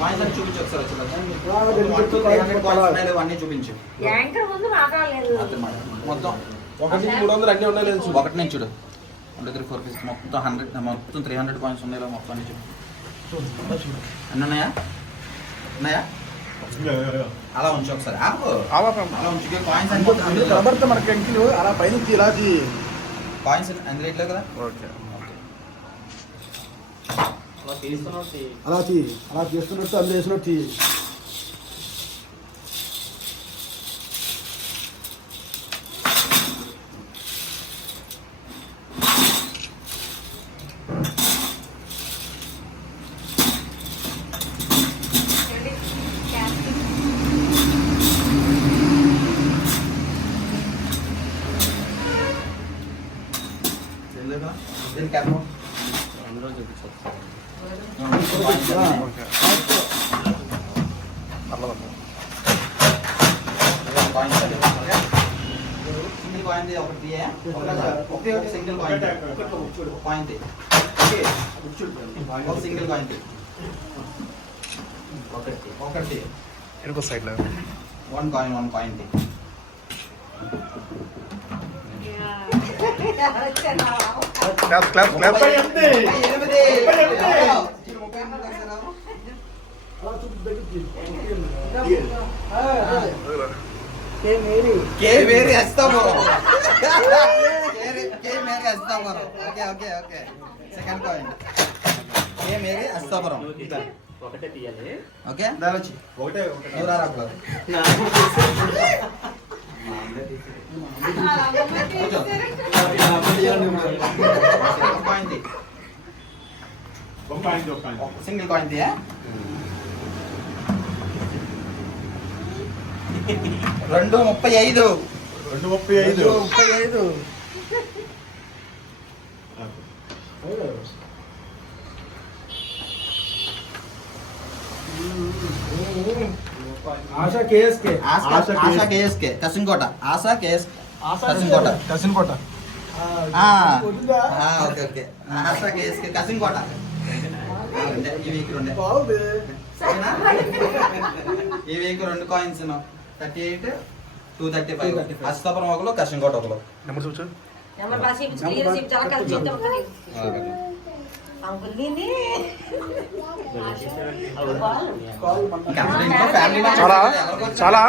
Coins అని చూపించు ఒకసారి అన్నీ చూపించు మొత్తం 1-300 అన్నీ ఉన్నాయి. ఒకటి నుంచి చూడు 1 2 3 4 5 మొత్తం 100 మొత్తం 300 కాయిన్స్ ఉన్నాయి మొత్తం అన్ని చూడు. అన్నీ ఉన్నాయా ఉన్నాయా అలా ఉంచు ఒకసారి అలా ఉంచు కాయిన్స్ అని మనకి అంకిలు అలా పైన ఇలాది కాయిన్స్ అందులో ఇట్లా కదా. ఓకే అలా చేస్తున్నట్టు అందులో వేసినట్టు సింగిల్ కాయిన్ ఒకటి సింగిల్ కాయిన్ ఒక సింగిల్ కాయిన్ ఒకటి ఇంకో సైడ్ లో 1 కాయిన్ క్లాప్ के मेरी हस्तापुरम के मेरी हस्तापुरम ओके सेकंड कॉइन के मेरी हस्तापुरम ఒకటే తీయాలి. ఓకే దాలొచ్చి ఒకటే ఎవరా రాకు సింగిల్ కాయిన్ దియా 235 आशा केएसके आशा केएसके कसिंकोट आशा केएसके కసిన్కోట ఓకే ఆశా కేఎస్కే కసిన్కోట ఈ వీక్ రెండు ఈ వీక్ 2 కాయిన్స్ 38 235 హస్తపురం ఒకలో కసిన్కోట ఒకలో నెంబర్ చూచు చాలా చాలా